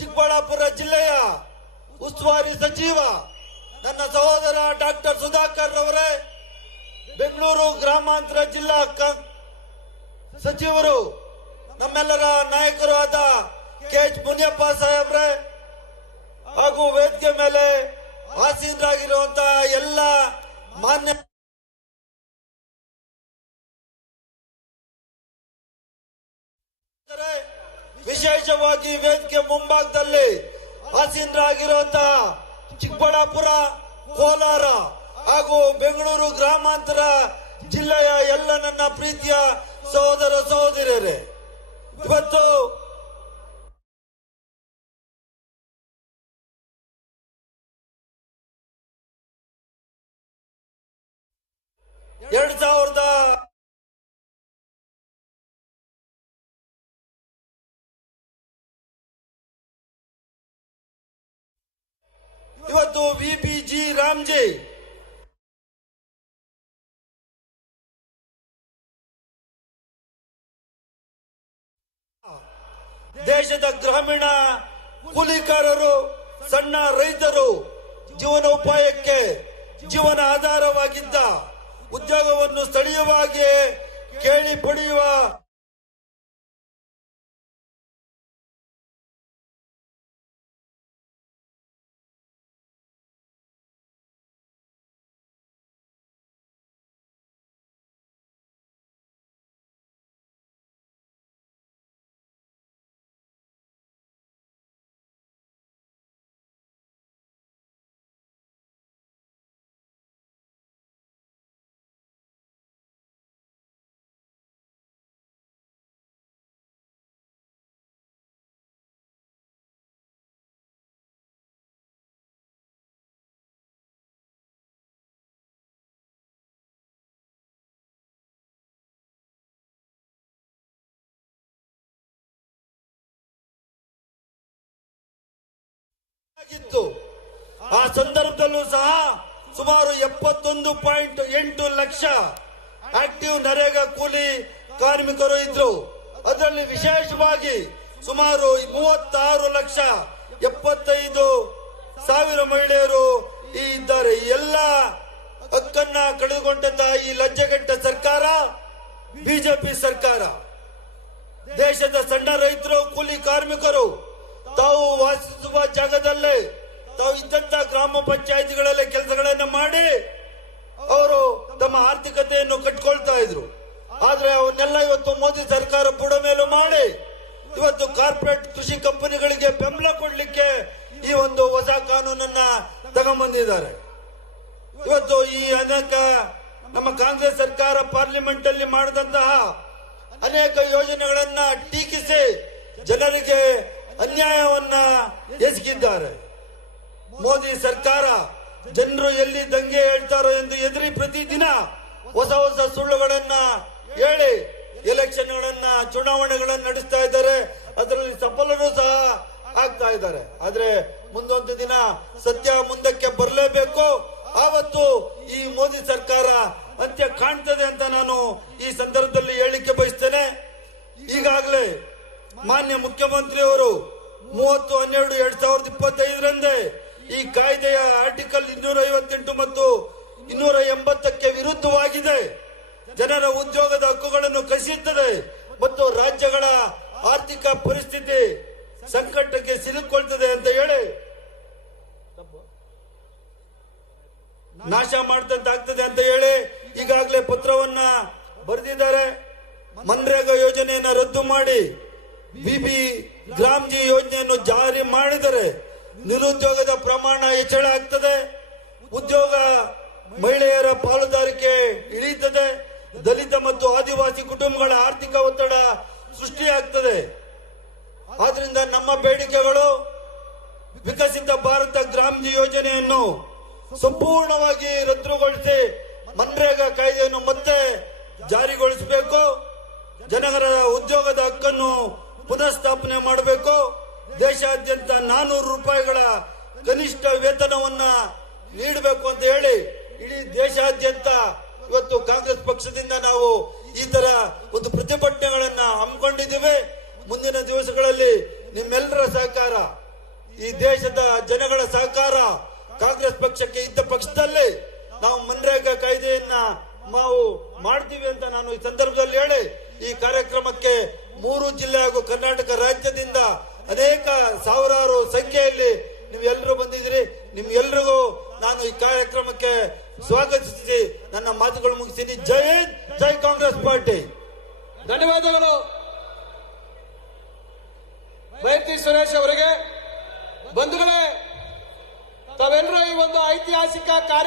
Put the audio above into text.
ಚಿಕ್ಕಬಳ್ಳಾಪುರ ಜಿಲ್ಲೆಯ ಉಸ್ತುವಾರಿ ಸಚಿವ ನನ್ನ ಸಹೋದರ ಡಾಕ್ಟರ್ ಸುಧಾಕರ್ ಅವರೇ, ಬೆಂಗಳೂರು ಗ್ರಾಮಾಂತರ ಜಿಲ್ಲಾ ಸಚಿವರು, ನಮ್ಮೆಲ್ಲರ ನಾಯಕರು ಆದ KH ಮುನಿಯಪ್ಪ ಸಾಹೇಬ್ರೆ, ಹಾಗೂ ವೇದಿಕೆ ಮೇಲೆ ಆಸೀನರಾಗಿರುವಂತಹ ಎಲ್ಲ ಮಾನ್ಯ ವಿಶೇಷವಾಗಿ ವೇದಿಕೆ ಮುಂಭಾಗದಲ್ಲಿ ಆಸೀನರಾಗಿರುವಂತಹ ಚಿಕ್ಕಬಳ್ಳಾಪುರ, ಕೋಲಾರ ಹಾಗೂ ಬೆಂಗಳೂರು ಗ್ರಾಮಾಂತರ ಜಿಲ್ಲೆಯ ಎಲ್ಲ ನನ್ನ ಪ್ರೀತಿಯ ಸಹೋದರ ಸಹೋದರಿಯರೇ, ಇವತ್ತು ಇವತ್ತು VBG ರಾಮ್ಜಿ ದೇಶದ ಗ್ರಾಮೀಣ ಕೂಲಿಕಾರರು, ಸಣ್ಣ ರೈತರು ಜೀವನೋಪಾಯಕ್ಕೆ ಜೀವನ ಆಧಾರವಾಗಿದ್ದ ಉದ್ಯೋಗವನ್ನು ಸ್ಥಳೀಯವಾಗಿ ಕೇಳಿ ಪಡೆಯುವ ಆ ಸಂದರ್ಭದಲ್ಲೂ ಸಹ ಸುಮಾರು 71.8 ಲಕ್ಷ ಆಕ್ಟಿವ್ ನರೇಗಾ ಕೂಲಿ ಕಾರ್ಮಿಕರು ಇದ್ರು. ಅದರಲ್ಲಿ ವಿಶೇಷವಾಗಿ ಸುಮಾರು 36,75,000 ಮಹಿಳೆಯರು ಇದ್ದಾರೆ. ಎಲ್ಲ ಹಕ್ಕನ್ನ ಕಳೆದುಕೊಂಡಂತಹ ಈ ಲಜ್ಜೆಗೆಟ್ಟ ಸರ್ಕಾರ ಬಿಜೆಪಿ ಸರ್ಕಾರ. ದೇಶದ ಸಣ್ಣ ರೈತರು, ಕೂಲಿ ಕಾರ್ಮಿಕರು ತಾವು ವಾಸಿಸುವ ಜಾಗದಲ್ಲೇ ತಾವು ಇದ್ದಂತ ಗ್ರಾಮ ಪಂಚಾಯಿತಿಗಳಲ್ಲಿ ಕೆಲಸಗಳನ್ನು ಮಾಡಿ ಅವರು ತಮ್ಮ ಆರ್ಥಿಕತೆಯನ್ನು ಕಟ್ಕೊಳ್ತಾ ಇದ್ರು. ಆದ್ರೆ ಅವನ್ನೆಲ್ಲ ಇವತ್ತು ಮೋದಿ ಸರ್ಕಾರ ಬುಡಮೇಲು ಮಾಡಿ ಇವತ್ತು ಕಾರ್ಪೊರೇಟ್ ಕೃಷಿ ಕಂಪನಿಗಳಿಗೆ ಬೆಂಬಲ ಕೊಡ್ಲಿಕ್ಕೆ ಈ ಒಂದು ಹೊಸ ಕಾನೂನನ್ನ ತಗೊಂಡ್ಬಂದಿದ್ದಾರೆ. ಇವತ್ತು ಈ ಅನೇಕ ನಮ್ಮ ಕಾಂಗ್ರೆಸ್ ಸರ್ಕಾರ ಪಾರ್ಲಿಮೆಂಟ್ ಅಲ್ಲಿ ಮಾಡಿದಂತಹ ಅನೇಕ ಯೋಜನೆಗಳನ್ನ ಟೀಕಿಸಿ ಜನರಿಗೆ ಅನ್ಯಾಯವನ್ನ ಎಸಗಿದ್ದಾರೆ. ಮೋದಿ ಸರ್ಕಾರ ಜನರು ಎಲ್ಲಿ ದಂಗೆ ಹೇಳ್ತಾರೋ ಎಂದು ಎದುರಿ ಪ್ರತಿದಿನ ಹೊಸ ಹೊಸ ಸುಳ್ಳುಗಳನ್ನ ಹೇಳಿ ಎಲೆಕ್ಷನ್ಗಳನ್ನ, ಚುನಾವಣೆಗಳನ್ನ ನಡೆಸ್ತಾ ಇದ್ದಾರೆ. ಅದರಲ್ಲಿ ಸಫಲರು ಸಹ ಆಗ್ತಾ ಇದ್ದಾರೆ. ಆದ್ರೆ ಮುಂದೊಂದು ದಿನ ಸತ್ಯ ಮುಂದಕ್ಕೆ ಬರಲೇಬೇಕು. ಆವತ್ತು ಈ ಮೋದಿ ಸರ್ಕಾರ ಅಂತ್ಯ ಕಾಣ್ತದೆ ಅಂತ ನಾನು ಈ ಸಂದರ್ಭದಲ್ಲಿ ಹೇಳಿಕೆ ಬಯಸ್ತೇನೆ. ಈಗಾಗಲೇ ಮಾನ್ಯ ಮುಖ್ಯಮಂತ್ರಿಯವರು 30/12/2025 ಈ ಕಾಯ್ದೆಯ ಆರ್ಟಿಕಲ್ 258 ಮತ್ತು 280ಕ್ಕೆ ವಿರುದ್ಧವಾಗಿದೆ, ಜನರ ಉದ್ಯೋಗದ ಹಕ್ಕುಗಳನ್ನು ಕಸಿಯುತ್ತದೆ ಮತ್ತು ರಾಜ್ಯಗಳ ಆರ್ಥಿಕ ಪರಿಸ್ಥಿತಿ ಸಂಕಟಕ್ಕೆ ಸಿಲುಕೊಳ್ತದೆ ಅಂತ ಹೇಳಿ ನಾಶ ಮಾಡ್ತಂತಾಗ್ತದೆ ಅಂತ ಹೇಳಿ ಈಗಾಗಲೇ ಪತ್ರವನ್ನ ಬರೆದಿದ್ದಾರೆ. ಮನ್ರೇಗಾ ಯೋಜನೆಯನ್ನು ರದ್ದು ಮಾಡಿ ಬಿಬಿ ಗ್ರಾಮ್ಜಿ ಯೋಜನೆಯನ್ನು ಜಾರಿ ಮಾಡಿದರೆ ನಿರುದ್ಯೋಗದ ಪ್ರಮಾಣ ಹೆಚ್ಚಳ ಆಗ್ತದೆ, ಉದ್ಯೋಗ ಮಹಿಳೆಯರ ಪಾಲುದಾರಿಕೆ ಇಳಿಯುತ್ತದೆ, ದಲಿತ ಮತ್ತು ಆದಿವಾಸಿ ಕುಟುಂಬಗಳ ಆರ್ಥಿಕ ಒತ್ತಡ ಸೃಷ್ಟಿಯಾಗ್ತದೆ. ಆದ್ರಿಂದ ನಮ್ಮ ಬೇಡಿಕೆಗಳು ವಿಕಸಿತ ಭಾರತ ಗ್ರಾಮ್ಜಿ ಯೋಜನೆಯನ್ನು ಸಂಪೂರ್ಣವಾಗಿ ರದ್ದುಗೊಳಿಸಿ ಮನ್ರೇಗಾ ಕಾಯ್ದೆಯನ್ನು ಮತ್ತೆ ಜಾರಿಗೊಳಿಸಬೇಕು. ಜನರ ಉದ್ಯೋಗದ ಹಕ್ಕನ್ನು ಪುನಃಸ್ಥಾಪನೆ ಮಾಡಬೇಕು. ದೇಶಾದ್ಯಂತ 400 ರೂಪಾಯಿಗಳ ಕನಿಷ್ಠ ವೇತನವನ್ನ ನೀಡಬೇಕು ಅಂತ ಹೇಳಿ ಇಡೀ ದೇಶಾದ್ಯಂತ ಇವತ್ತು ಕಾಂಗ್ರೆಸ್ ಪಕ್ಷದಿಂದ ನಾವು ಈ ತರ ಒಂದು ಪ್ರತಿಭಟನೆಗಳನ್ನ ಹಮ್ಮಿಕೊಂಡಿದ್ದೇವೆ. ಮುಂದಿನ ದಿವಸಗಳಲ್ಲಿ ನಿಮ್ಮೆಲ್ಲರ ಸಹಕಾರ ಈ ದೇಶದ ಜನಗಳ ಸಹಕಾರ ಕಾಂಗ್ರೆಸ್ ಪಕ್ಷಕ್ಕೆ ಇದ್ದ ಪಕ್ಷದಲ್ಲಿ ನಾವು ಮನ್ರೇಗಾ ಕಾಯ್ದೆಯನ್ನ ನಾವು ಮಾಡ್ತೀವಿ ಅಂತ ನಾನು ಈ ಸಂದರ್ಭದಲ್ಲಿ ಹೇಳಿ, ಈ ಕಾರ್ಯಕ್ರಮಕ್ಕೆ 3 ಜಿಲ್ಲೆ ಹಾಗೂ ಕರ್ನಾಟಕ ರಾಜ್ಯದಿಂದ ಅನೇಕ ಸಾವಿರಾರು ಸಂಖ್ಯೆಯಲ್ಲಿ ನೀವೆಲ್ಲರೂ ಬಂದಿದ್ದೀರಿ. ನಿಮ್ಗೆಲ್ರಿಗೂ ನಾನು ಈ ಕಾರ್ಯಕ್ರಮಕ್ಕೆ ಸ್ವಾಗತಿಸಿ ನನ್ನ ಮಾತುಗಳು ಮುಗಿಸ್ತೀನಿ. ಜೈ ಹಿಂದ್, ಜೈ ಕಾಂಗ್ರೆಸ್ ಪಾರ್ಟಿ. ಧನ್ಯವಾದಗಳು ಬೈರತಿ ಸುರೇಶ್ ಅವರಿಗೆ. ಬಂಧುಗಳೇ, ತಾವೆಲ್ಲರೂ ಈ ಒಂದು ಐತಿಹಾಸಿಕ ಕಾರ್ಯ